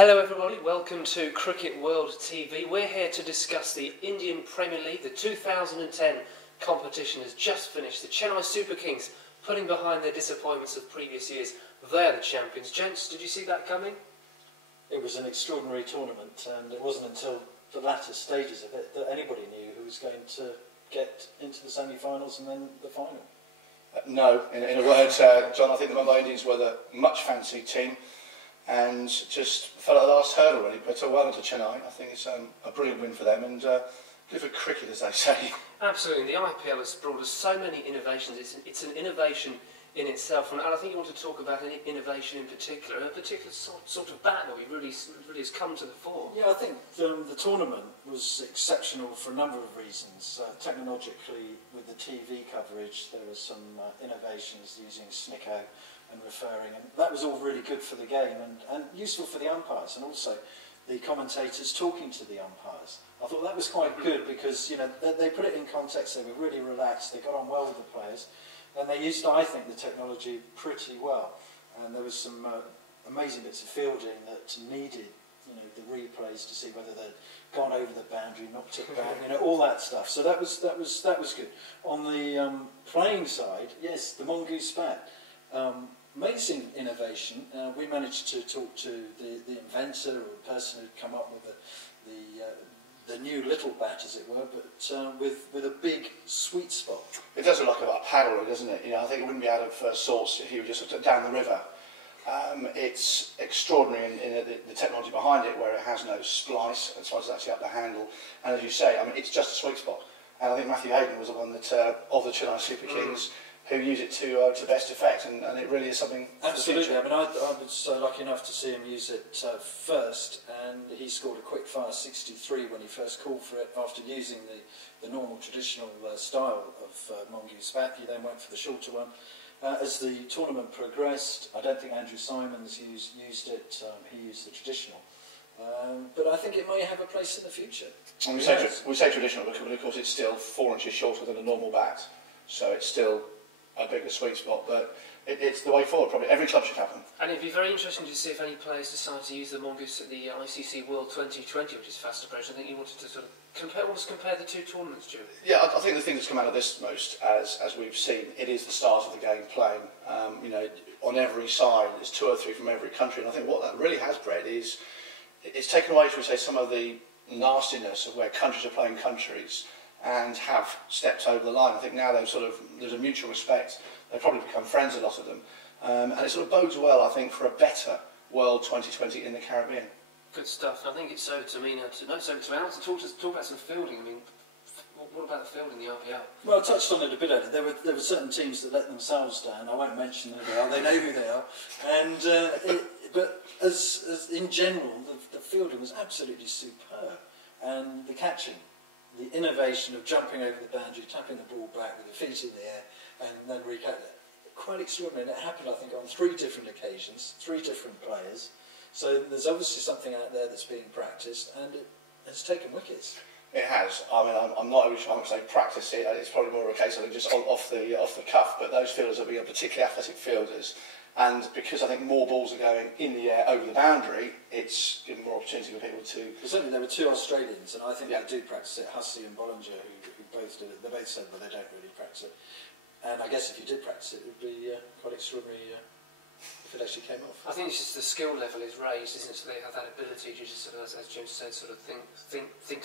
Hello everybody, welcome to Cricket World TV. We're here to discuss the Indian Premier League. The 2010 competition has just finished. The Chennai Super Kings putting behind their disappointments of previous years. They're the champions. Gents, did you see that coming? It was an extraordinary tournament, and it wasn't until the latter stages of it that anybody knew who was going to get into the semi-finals and then the final. No, in a word, John, I think the Mumbai Indians were the much fancied team and just fell at the last hurdle really, but well into Chennai. I think it's a brilliant win for them and good for cricket, as they say. Absolutely, the IPL has brought us so many innovations. It's an innovation in itself, and I think you want to talk about an innovation in particular, a particular sort of bat that really has come to the fore. Yeah, I think the tournament was exceptional for a number of reasons. Technologically, with the TV coverage, there were some innovations using Snicko and referring, and that was all really good for the game and useful for the umpires, and also the commentators talking to the umpires. I thought that was quite good because, you know, they put it in context. They were really relaxed, they got on well with the players, and they used, I think, the technology pretty well. And there was some amazing bits of fielding that needed, you know, the replays to see whether they'd gone over the boundary, knocked it back, you know, all that stuff. So that was good. On the playing side, yes, the mongoose bat. Amazing innovation. We managed to talk to the inventor, or the person who'd come up with the new little bat, as it were, but with a big sweet spot. It does look like a paddle, doesn't it? You know, I think it wouldn't be out of first source if you were just down the river. It's extraordinary in the technology behind it, where it has no splice as far as actually up the handle. And as you say, I mean, it's just a sweet spot. And I think Matthew Hayden was the one that of the Chennai Super Kings who use it to best effect, and it really is something. Absolutely. I mean, I was lucky enough to see him use it first, and he scored a quick-fire 63 when he first called for it after using the normal traditional style of mongoose bat. He then went for the shorter one. As the tournament progressed, I don't think Andrew Simons used it. He used the traditional. But I think it may have a place in the future. And we say traditional because, of course, it's still 4 inches shorter than a normal bat, so it's still a bigger sweet spot, but it's the way forward. Probably every club should have them. And it'd be very interesting to see if any players decide to use the mongoose at the ICC World 2020, which is fast approaching. I think you wanted to sort of almost compare the two tournaments, Stuart. Yeah, I think the thing that's come out of this most, as we've seen, it is the start of the game playing. You know, on every side, there's 2 or 3 from every country, and I think what that really has bred is it's taken away, shall we say, some of the nastiness of where countries are playing countries and have stepped over the line. I think now there's a mutual respect. They've probably become friends, a lot of them, and it sort of bodes well, I think, for a better World 2020 in the Caribbean. Good stuff. I think it's over to me now. It's over to Al to talk about some fielding. I mean, what about the fielding, the RPL? Well, I touched on it a bit earlier. There were certain teams that let themselves down. I won't mention who they are. They know who they are. And but as in general, the fielding was absolutely superb, and the catching. The innovation of jumping over the boundary, tapping the ball back with the feet in the air, and then recatching it. Quite extraordinary. And it happened, I think, on 3 different occasions, 3 different players. So there's obviously something out there that's being practiced, and it has taken wickets. It has. I mean, I'm not really sure I'm going to say practice it. It's probably more a case of just off the cuff. But those fielders are being particularly athletic fielders. And because I think more balls are going in the air over the boundary, it's giving more opportunity for people to... Well, certainly there were 2 Australians, and I think they do practice it, Hussey and Bollinger, who both do it. They both said, well, they don't really practice it. And I guess if you did practice it, it would be quite extraordinary if it actually came off. I think it's just the skill level is raised, isn't it? So they have that ability to just sort of, as Jim said, sort of think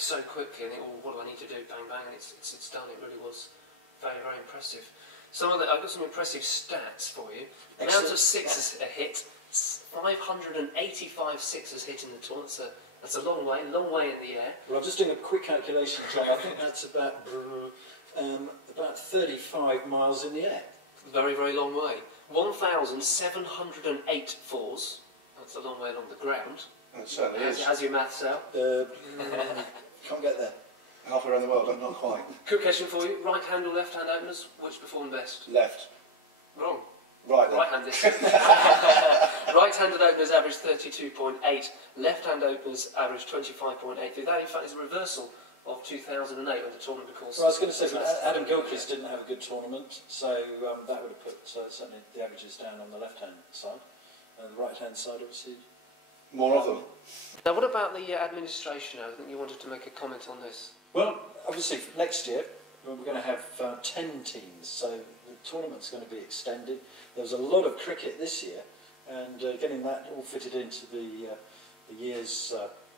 so quickly and think, well, what do I need to do? Bang, bang, and it's done. It really was very, very impressive. I've got some impressive stats for you. The amount of sixes hit, 585 sixes hit in the tournament. That's a long way in the air. Well, I'm just doing a quick calculation, John. I think that's about 35 miles in the air. Very, very long way. 1,708 fours. That's a long way along the ground. It certainly is. Has your maths out? Can't get there. Halfway around the world, but not quite. Quick question for you. Right hand or left hand openers, which performed best? Left. Wrong. Right then. Right-handed. Right-handed openers averaged 32.8. Left-hand openers averaged 25.8. That, in fact, is a reversal of 2008 when the tournament, of course... Well, I was going to say, Adam Gilchrist didn't have a good tournament, so that would have put certainly the averages down on the left-hand side. And the right-hand side, obviously, more of them. Now, what about the administration? I think you wanted to make a comment on this. Well, obviously next year we're going to have 10 teams, so the tournament's going to be extended. There was a lot of cricket this year, and getting that all fitted into the year's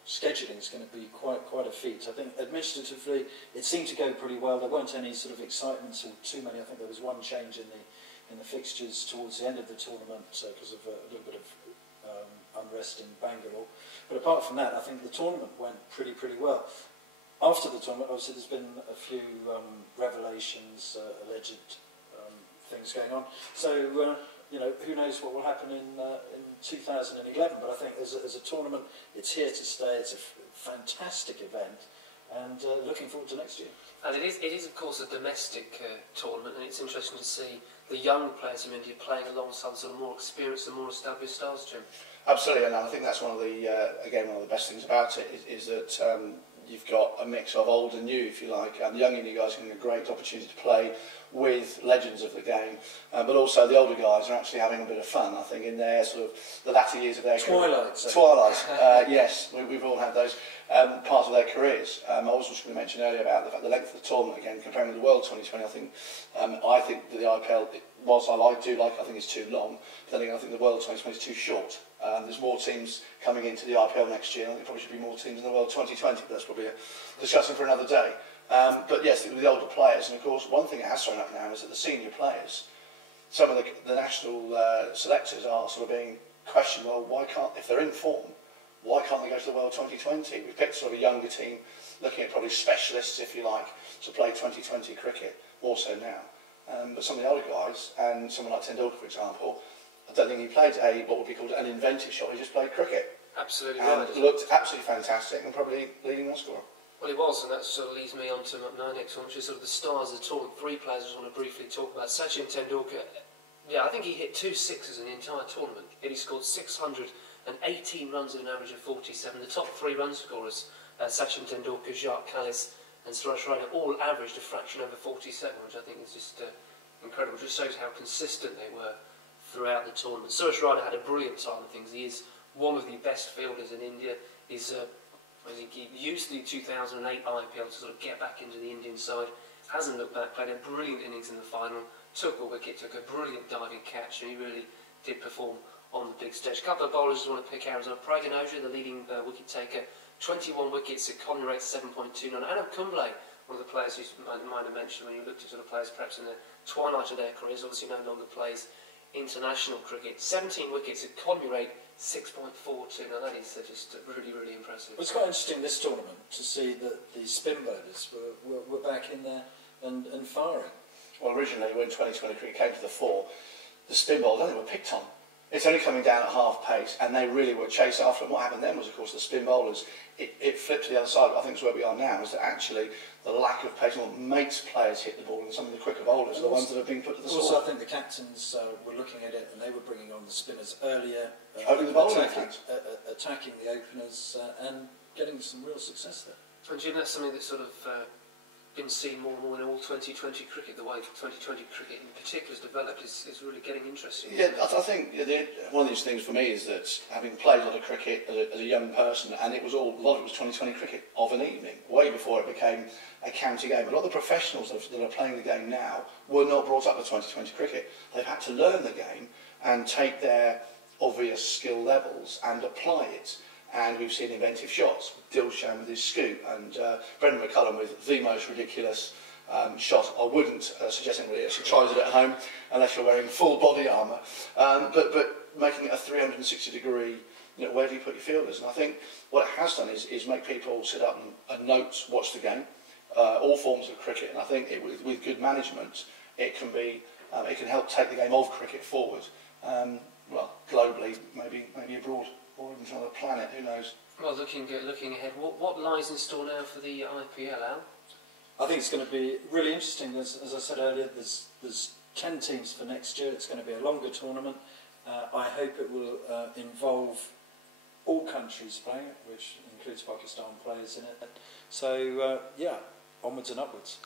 scheduling is going to be quite a feat. I think administratively it seemed to go pretty well. There weren't any sort of excitements or too many. I think there was one change in the fixtures towards the end of the tournament because of a little bit of unrest in Bangalore. But apart from that, I think the tournament went pretty well. After the tournament, obviously, there's been a few revelations, alleged things going on. So, you know, who knows what will happen in 2011? But I think as a tournament, it's here to stay. It's a fantastic event, and looking forward to next year. And it is of course a domestic tournament, and it's interesting to see the young players from India playing alongside sort of more experienced and more established stars, Jim. Absolutely, and I think that's one of the one of the best things about it is that you've got a mix of old and new, if you like. The young India guys are getting a great opportunity to play with legends of the game, but also the older guys are actually having a bit of fun. I think in their sort of the latter years of their Twilight. Yes, we've all had those parts of their careers. I was just going to mention earlier about the length of the tournament again, comparing with the World 2020. I think that the IPL, whilst I think it's too long, but then I think the World 2020 is too short. There's more teams coming into the IPL next year. I think there probably should be more teams in the World 2020, but that's probably a discussion for another day. But yes, with the older players, and of course one thing it has thrown up now is that the senior players, some of the national selectors are sort of being questioned, well, why can't, if they're in form, why can't they go to the World 2020? We've picked sort of a younger team, looking at probably specialists, if you like, to play 2020 cricket also now. But some of the older guys, and someone like Tendulkar, for example, I don't think he played what would be called an inventive shot, he just played cricket. Absolutely and right. Looked absolutely fantastic and probably leading run scorer. Well, it was, and that sort of leads me on to my next one, which is sort of the stars of the tournament. Three players I just want to briefly talk about. Sachin Tendulkar, yeah, I think he hit 2 sixes in the entire tournament, and he scored 618 runs at an average of 47. The top 3 run scorers, Sachin Tendulkar, Jacques Kallis and Suresh Raina, all averaged a fraction over 47, which I think is just incredible. Just shows how consistent they were throughout the tournament. Suresh Raina had a brilliant time of things. He is one of the best fielders in India. He used the 2008 IPL to sort of get back into the Indian side. Hasn't looked back, played a brilliant innings in the final, took a wicket, took a brilliant diving catch, and he really did perform on the big stage. A couple of bowlers I want to pick out as well. Praganoja, the leading wicket taker, 21 wickets, economy rate 7.29. Adam Kumble, one of the players you might have mentioned when you looked at sort of players perhaps in the twilight of their careers, obviously no longer plays international cricket. 17 wickets, economy rate 6.42. Now that is just really impressive. Well, it's quite interesting this tournament to see that the spin bowlers were back in there and firing. Well, originally when 2020 cricket came to the fore, the spin bowlers, I think, were picked on. It's only coming down at half pace, and they really were chased after. And what happened then was, of course, the spin bowlers, it flipped to the other side. I think it's where we are now, is that actually the lack of pace makes players hit the ball, and some of the quicker bowlers are the ones that have been put to the sword. Also, I think the captains were looking at it, and they were bringing on the spinners earlier, opening the bowling attacking the openers, and getting some real success there. And Jim, that's something that's sort of been seen more and more in all 2020 cricket. The way 2020 cricket in particular has developed is really getting interesting. Yeah, I think one of these things for me is that having played a lot of cricket as a young person, and a lot of it was 2020 cricket of an evening, way before it became a county game. A lot of the professionals that are playing the game now were not brought up with 2020 cricket. They've had to learn the game and take their obvious skill levels and apply it. And we've seen inventive shots, Dilshan with his scoop, and Brendan McCullum with the most ridiculous shot. I wouldn't suggest anybody actually tries it at home unless you're wearing full body armour. But making it a 360 degree, where do you put your fielders? And I think what it has done is make people sit up and note, watch the game, all forms of cricket. And I think with good management, it can help take the game of cricket forward. Well, globally, maybe abroad. Or even on the planet, who knows? Well, looking ahead, what lies in store now for the IPL, Al? I think it's going to be really interesting. As I said earlier, there's 10 teams for next year. It's going to be a longer tournament. I hope it will involve all countries playing it, which includes Pakistan players in it. So, yeah, onwards and upwards.